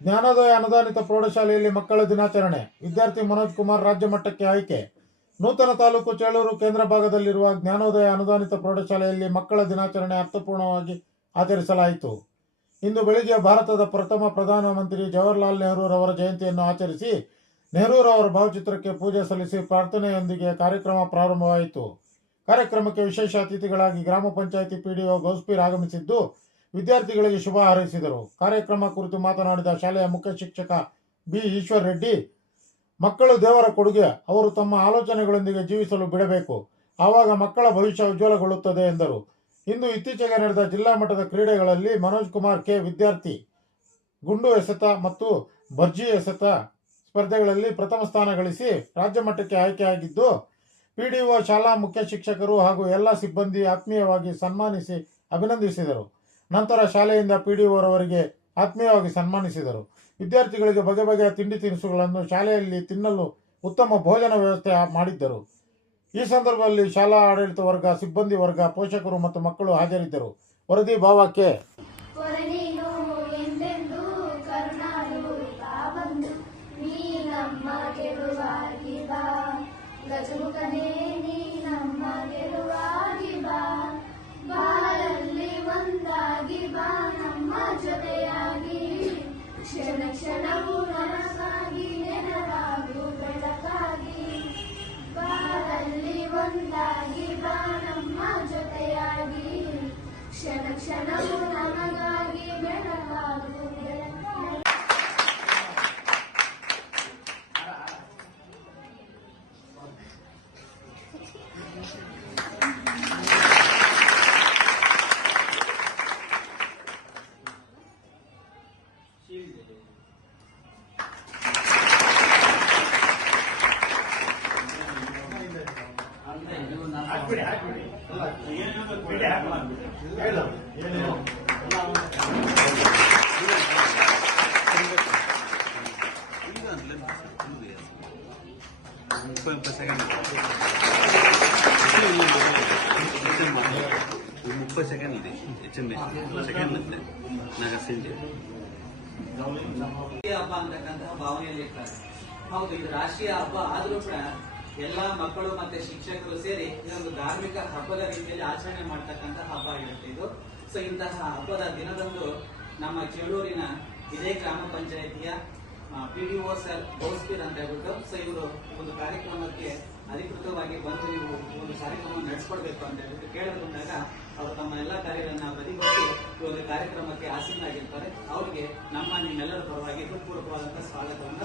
ಜ್ಞಾನೋದಯ ಅನುದಾನಿತ ಪ್ರೌಢಶಾಲೆಯಲ್ಲಿ ಮಕ್ಕಳ ದಿನಾಚರಣೆ. ವಿದ್ಯಾರ್ಥಿ ಮನೋಜ್ ಕುಮಾರ್ ರಾಜ್ಯ ಮಟ್ಟಕ್ಕೆ ಆಯ್ಕೆ. ನೂತನ ತಾಲೂಕು ಚೇಳೂರು ಕೇಂದ್ರ ಭಾಗದಲ್ಲಿರುವ ಜ್ಞಾನೋದಯ ಅನುದಾನಿತ ಪ್ರೌಢಶಾಲೆಯಲ್ಲಿ ಮಕ್ಕಳ ದಿನಾಚರಣೆ ಅರ್ಥಪೂರ್ಣವಾಗಿ ಆಚರಿಸಲಾಯಿತು. ಇಂದು ಬೆಳಿಗ್ಗೆ ಭಾರತದ ಪ್ರಥಮ ಪ್ರಧಾನಮಂತ್ರಿ ಜವಾಹರ್ಲಾಲ್ ನೆಹರೂರವರ ಜಯಂತಿಯನ್ನು ಆಚರಿಸಿ ನೆಹರೂರವರ ಭಾವಚಿತ್ರಕ್ಕೆ ಪೂಜೆ ಸಲ್ಲಿಸಿ ಪ್ರಾರ್ಥನೆಯೊಂದಿಗೆ ಕಾರ್ಯಕ್ರಮ ಪ್ರಾರಂಭವಾಯಿತು. ಕಾರ್ಯಕ್ರಮಕ್ಕೆ ವಿಶೇಷ ಅತಿಥಿಗಳಾಗಿ ಗ್ರಾಮ ಪಂಚಾಯಿತಿ ಪಿಡಿಒ ಗೌಸ್ಪೀರ್ ಆಗಮಿಸಿದ್ದು ವಿದ್ಯಾರ್ಥಿಗಳಿಗೆ ಶುಭ ಹಾರೈಸಿದರು. ಕಾರ್ಯಕ್ರಮ ಕುರಿತು ಮಾತನಾಡಿದ ಶಾಲೆಯ ಮುಖ್ಯ ಶಿಕ್ಷಕ ಬಿ ಈಶ್ವರ್ ರೆಡ್ಡಿ, ಮಕ್ಕಳು ದೇವರ ಕೊಡುಗೆ, ಅವರು ತಮ್ಮ ಆಲೋಚನೆಗಳೊಂದಿಗೆ ಜೀವಿಸಲು ಬಿಡಬೇಕು. ಆವಾಗ ಮಕ್ಕಳ ಭವಿಷ್ಯ ಉಜ್ವಲಗೊಳ್ಳುತ್ತದೆ ಎಂದರು. ಇಂದು ಇತ್ತೀಚೆಗೆ ನಡೆದ ಜಿಲ್ಲಾ ಮಟ್ಟದ ಕ್ರೀಡೆಗಳಲ್ಲಿ ಮನೋಜ್ ಕುಮಾರ್ ಕೆ ವಿದ್ಯಾರ್ಥಿ, ಗುಂಡು ಎಸೆತ ಮತ್ತು ಭರ್ಜಿ ಎಸೆತ ಸ್ಪರ್ಧೆಗಳಲ್ಲಿ ಪ್ರಥಮ ಸ್ಥಾನ ಗಳಿಸಿ ರಾಜ್ಯ ಮಟ್ಟಕ್ಕೆ ಆಯ್ಕೆಯಾಗಿದ್ದು, ಪಿಡಿಒ ಶಾಲಾ ಮುಖ್ಯ ಶಿಕ್ಷಕರು ಹಾಗೂ ಎಲ್ಲ ಸಿಬ್ಬಂದಿ ಆತ್ಮೀಯವಾಗಿ ಸನ್ಮಾನಿಸಿ ಅಭಿನಂದಿಸಿದರು. ನಂತರ ಶಾಲೆಯಿಂದ ಪಿ ಡಿ ಓರವರಿಗೆ ಆತ್ಮೀಯವಾಗಿ ಸನ್ಮಾನಿಸಿದರು. ವಿದ್ಯಾರ್ಥಿಗಳಿಗೆ ಬಗೆ ಬಗೆಯ ತಿಂಡಿ ತಿನಿಸುಗಳನ್ನು ಶಾಲೆಯಲ್ಲಿ ತಿನ್ನಲು ಉತ್ತಮ ಭೋಜನ ವ್ಯವಸ್ಥೆ ಮಾಡಿದ್ದರು. ಈ ಸಂದರ್ಭದಲ್ಲಿ ಶಾಲಾ ಆಡಳಿತ ವರ್ಗ, ಸಿಬ್ಬಂದಿ ವರ್ಗ, ಪೋಷಕರು ಮತ್ತು ಮಕ್ಕಳು ಹಾಜರಿದ್ದರು. ವರದಿ ಭಾವಕ್ಕೆ ಹಾಕ್ಬಿಡಿ ಹಾಕ್ಬಿಡಿ. ಹೇಳು ಏನು ಸೆಕೆಂಡ್ ಮುಪ್ಪೈ ಸೆಕೆಂಡ್ ಇದೆ ಎಚ್ ಎಂ ಎಸ್ ಸೆಕೆಂಡ್ ಮತ್ತೆ ನಾಗಸೆಂಡಿ ಹಬ್ಬ ಅಂತಕ್ಕಂತಹ ಭಾವನೆಯಲ್ಲಿ ಇರ್ತಾರೆ. ಹೌದು, ಇದು ರಾಷ್ಟ್ರೀಯ ಹಬ್ಬ ಆದರೂ ಕೂಡ ಎಲ್ಲಾ ಮಕ್ಕಳು ಮತ್ತೆ ಶಿಕ್ಷಕರು ಸೇರಿ ಇದೊಂದು ಧಾರ್ಮಿಕ ಹಬ್ಬದ ರೀತಿಯಲ್ಲಿ ಆಚರಣೆ ಮಾಡ್ತಕ್ಕಂಥ ಹಬ್ಬ ಆಗಿರುತ್ತೆ ಇದು. ಸೊ ಇಂತಹ ಹಬ್ಬದ ದಿನದಂದು ನಮ್ಮ ಚೇಳೂರಿನ ಇದೇ ಗ್ರಾಮ ಪಂಚಾಯತಿಯ ಓ ಸರ್ ಗೌಸ್ಪೀರ್ ಅಂತ ಹೇಳ್ಬಿಟ್ಟು ಸೊ ಇವರು ಒಂದು ಕಾರ್ಯಕ್ರಮಕ್ಕೆ ಅಧಿಕೃತವಾಗಿ ಬಂದು ನೀವು ಒಂದು ಕಾರ್ಯಕ್ರಮ ನಡೆಸ್ಕೊಡ್ಬೇಕು ಅಂತ ಹೇಳ್ಬಿಟ್ಟು ಕೇಳಲು ಬಂದಾಗ ಅವರು ತಮ್ಮ ಎಲ್ಲಾ ಕಾರ್ಯಗಳನ್ನ ಬದಿಗೊತ್ತಿ ಈ ಒಂದು ಕಾರ್ಯಕ್ರಮಕ್ಕೆ ಆಸೀನಾಗಿರ್ತಾರೆ ಅವ್ರಿಗೆ ನಮ್ಮ ನಿಮ್ಮೆಲ್ಲರ ಪರವಾಗಿ ಹೃತ್ಪೂರ್ವಕವಾದಂತಹ ಸ್ವಾಗತವನ್ನು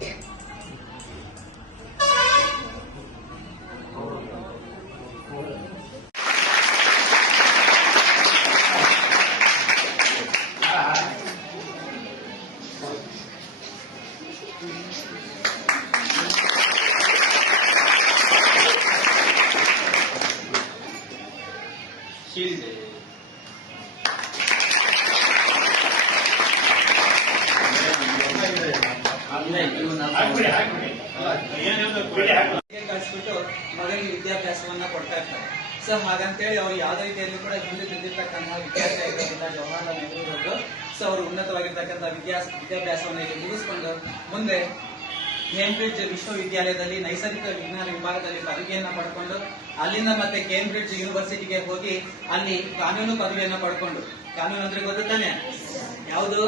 ಹೇಗೆ ಕಳಿಸ್ಬಿಟ್ಟು ಮಗನಿಗೆ ವಿದ್ಯಾಭ್ಯಾಸವನ್ನ ಕೊಡ್ತಾ ಇರ್ತಾರೆ. ಸೊ ಹಾಗಂತೇಳಿ ಅವ್ರು ಯಾವುದೇ ರೀತಿಯಲ್ಲಿ ಕೂಡ ಹಿಂದೆ ಬಿದ್ದಿರ್ತಕ್ಕಂತಹ ವಿದ್ಯಾರ್ಥಿ ಆಗಿರೋದ್ರಿಂದ ಜವಾಹರ್ಲಾಲ್ ನೆಹರು ಅವರು ಸೊ ಅವರು ಉನ್ನತವಾಗಿರ್ತಕ್ಕಂಥ ವಿದ್ಯಾಸ ವಿದ್ಯಾಭ್ಯಾಸವನ್ನು ಇಲ್ಲಿ ಮುಗಿಸ್ಕೊಂಡು ಮುಂದೆ ಕೇಂಬ್ರಿಡ್ಜ್ ವಿಶ್ವವಿದ್ಯಾಲಯದಲ್ಲಿ ನೈಸರ್ಗಿಕ ವಿಜ್ಞಾನ ವಿಭಾಗದಲ್ಲಿ ಪದವಿಯನ್ನ ಪಡ್ಕೊಂಡು ಅಲ್ಲಿಂದ ಮತ್ತೆ ಕೇಂಬ್ರಿಡ್ಜ್ ಯೂನಿವರ್ಸಿಟಿಗೆ ಹೋಗಿ ಅಲ್ಲಿ ಕಾನೂನು ಪದವಿಯನ್ನ ಪಡ್ಕೊಂಡು. ಕಾನೂನು ಅಂದ್ರೆ ಗೊತ್ತಾನೆ ಯಾವುದು?